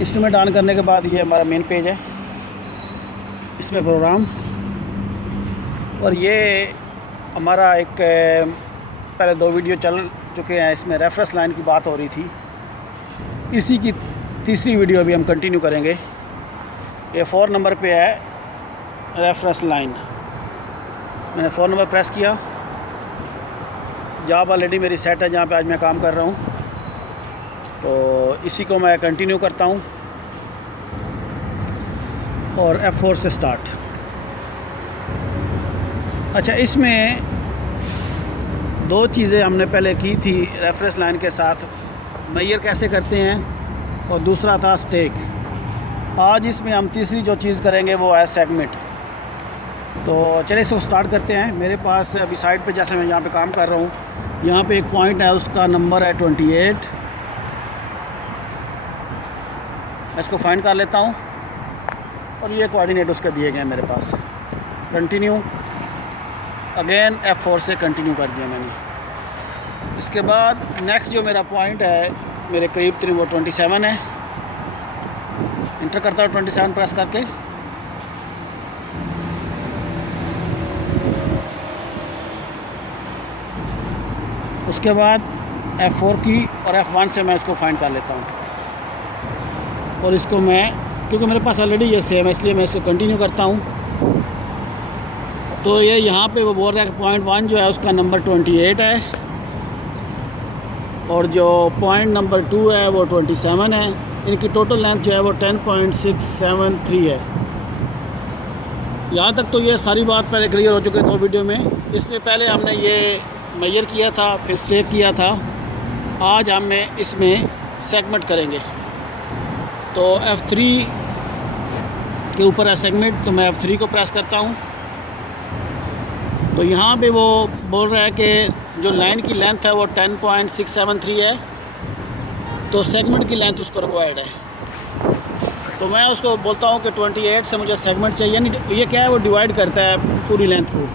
Instrument on करने के बाद ये हमारा मेन पेज है, इसमें प्रोग्राम, और ये हमारा एक पहले 2 वीडियो चल चुके हैं, इसमें रेफरेंस लाइन की बात हो रही थी। इसी की तीसरी वीडियो अभी हम कंटिन्यू करेंगे। ये 4 नंबर पे है रेफरेंस लाइन। मैंने 4 नंबर प्रेस किया। जॉब ऑलरेडी मेरी सेट है जहाँ पे आज मैं काम कर रहा हूँ, तो इसी को मैं कंटिन्यू करता हूँ और F4 से स्टार्ट। अच्छा, इसमें 2 चीज़ें हमने पहले की थी रेफरेंस लाइन के साथ, मेजर कैसे करते हैं, और दूसरा था स्टेक। आज इसमें हम तीसरी जो चीज़ करेंगे वो है सेगमेंट। तो चलिए इसको स्टार्ट करते हैं। मेरे पास अभी साइड पे, जैसे मैं यहाँ पे काम कर रहा हूँ, यहाँ पे एक पॉइंट है, उसका नंबर है 28। मैं इसको फाइंड कर लेता हूँ और ये कोऑर्डिनेट उसके दिए गए हैं मेरे पास। कंटिन्यू, अगेन F4 से कंटिन्यू कर दिया मैंने। इसके बाद नेक्स्ट जो मेरा पॉइंट है मेरे करीब तरीब वो 27 है। इंटर करता हूँ 27 प्रेस करके। उसके बाद F4 की और F1 से मैं इसको फाइंड कर लेता हूँ, और इसको मैं, क्योंकि मेरे पास ऑलरेडी ये सेम है इसलिए मैं इसको कंटिन्यू करता हूँ। तो ये यहाँ पे वो बोल रहा है कि पॉइंट 1 जो है उसका नंबर 28 है, और जो पॉइंट नंबर 2 है वो 27 है। इनकी टोटल लेंथ जो है वो 10.673 है। यहाँ तक तो ये सारी बात पहले क्लियर हो चुकी है 2 वीडियो में। इससे पहले हमने ये मेजर किया था, फिर स्टेक किया था। आज हमें इसमें सेगमेंट करेंगे। तो F3 के ऊपर है सेगमेंट, तो मैं F3 को प्रेस करता हूँ। तो यहाँ पे वो बोल रहा है कि जो लाइन की लेंथ है वो 10.673 है, तो सेगमेंट की लेंथ उसको रिक्वायर्ड है। तो मैं उसको बोलता हूँ कि 28 से मुझे सेगमेंट चाहिए। नहीं, ये क्या है, वो डिवाइड करता है पूरी लेंथ को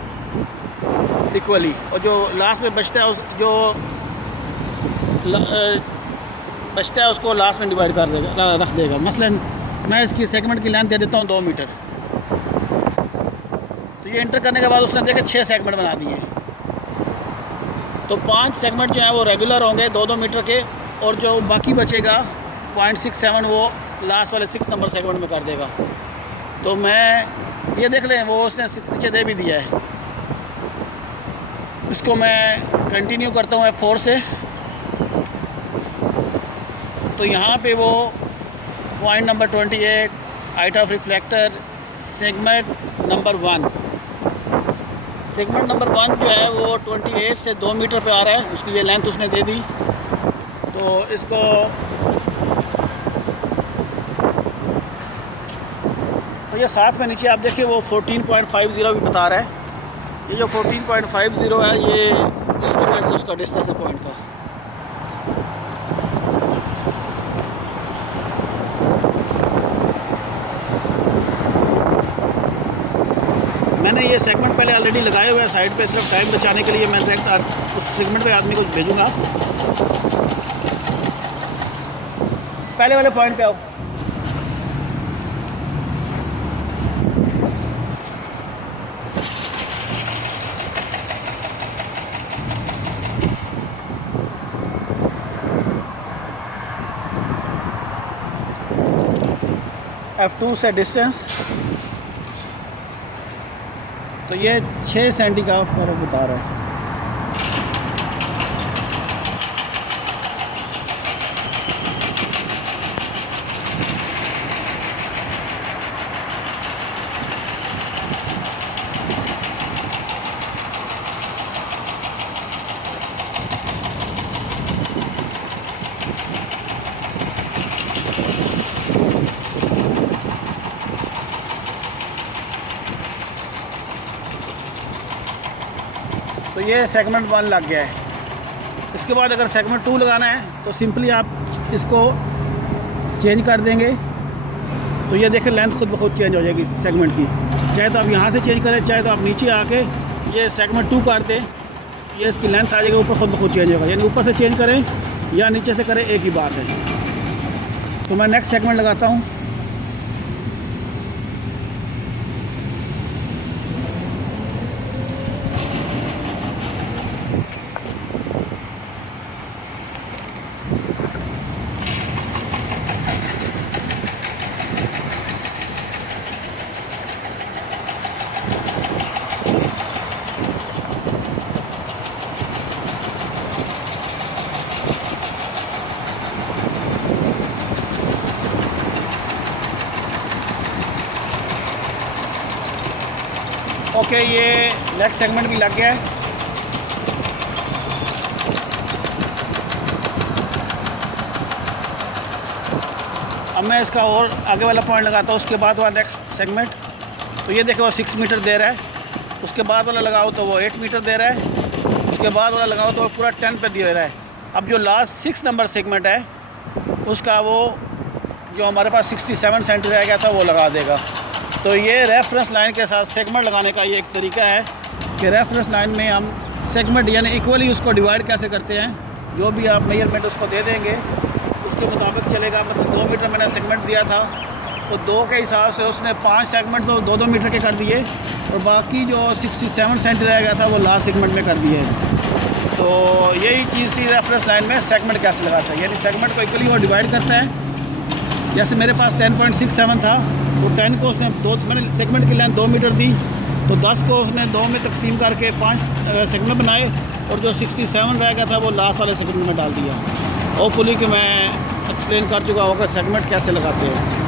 इक्वली, और जो लास्ट में बचता है बचता है उसको लास्ट में डिवाइड कर देगा, रख देगा। मसलन मैं इसकी सेगमेंट की लेंथ दे देता हूँ 2 मीटर। तो ये इंटर करने के बाद उसने देखा 6 सेगमेंट बना दिए। तो 5 सेगमेंट जो है वो रेगुलर होंगे 2-2 मीटर के, और जो बाकी बचेगा 0.67 वो लास्ट वाले 6 नंबर सेगमेंट में कर देगा। तो मैं ये देख लें, वो उसने नीचे दे भी दिया है। इसको मैं कंटिन्यू करता हूँ F4 से। तो यहाँ पे वो point number 28, height of reflector, segment number 1, segment number 1 जो है वो 28 से 2 मीटर पे आ रहा है। उसकी ये लेंथ उसने दे दी। तो इसको तो ये साथ में नीचे आप देखिए वो 14.50 भी बता रहा है। ये जो 14.50 है ये एस्टिमेट से उसका डिस्टेंस है पॉइंट का। मैंने ये सेगमेंट पहले ऑलरेडी लगाए हुए हैं साइड पे, सिर्फ टाइम बचाने के लिए मैं डायरेक्ट उस सेगमेंट पे आदमी को भेजूँगा। पहले वाले पॉइंट पे आओ। F2 से डिस्टेंस, तो ये 6 सेंटी का फ़र्क बता रहा है। तो ये सेगमेंट 1 लग गया है। इसके बाद अगर सेगमेंट 2 लगाना है तो सिंपली आप इसको चेंज कर देंगे। तो ये देखें लेंथ खुद ब खुद चेंज हो जाएगी सेगमेंट की। चाहे तो आप यहाँ से चेंज करें, चाहे तो आप नीचे आके ये सेगमेंट 2 कर दें, ये इसकी लेंथ आ जाएगी, ऊपर खुद ब खुद चेंज होगा। यानी ऊपर से चेंज करें या नीचे से करें, एक ही बात है। तो मैं नेक्स्ट सेगमेंट लगाता हूँ। ओके, ये नेक्स्ट सेगमेंट भी लग गया है। अब मैं इसका और आगे वाला पॉइंट लगाता हूँ, उसके बाद वाला नेक्स्ट सेगमेंट। तो ये देखो 6 मीटर दे रहा है, उसके बाद वाला लगाओ तो वो 8 मीटर दे रहा है, उसके बाद वाला लगाओ तो पूरा 10 पे दे रहा है। अब जो लास्ट 6 नंबर सेगमेंट है उसका वो जो हमारे पास 67 सेंट रह गया था वो लगा देगा। तो ये रेफरेंस लाइन के साथ सेगमेंट लगाने का ये एक तरीका है कि रेफरेंस लाइन में हम सेगमेंट यानी इक्वली उसको डिवाइड कैसे करते हैं। जो भी आप मेजरमेंट उसको दे देंगे उसके मुताबिक चलेगा। मतलब 2 मीटर मैंने सेगमेंट दिया था तो 2 के हिसाब से उसने 5 सेगमेंट तो 2-2 मीटर के कर दिए और बाकी जो 67 सेंट रह गया था वो लास्ट सेगमेंट में कर दिए। तो यही चीज़ थी रेफरेंस लाइन में सेगमेंट कैसे लगाता है, यानी सेगमेंट को इक्वली वो डिवाइड करता है। जैसे मेरे पास 10.67 था तो 10 को उसने मैंने सेगमेंट की लेंथ 2 मीटर दी तो 10 को उसने 2 में तकसीम करके 5 सेगमेंट बनाए और जो 67 रह गया था वो लास्ट वाले सेगमेंट में डाल दिया। होपफुली कि मैं एक्सप्लेन कर चुका होगा सेगमेंट कैसे लगाते हैं।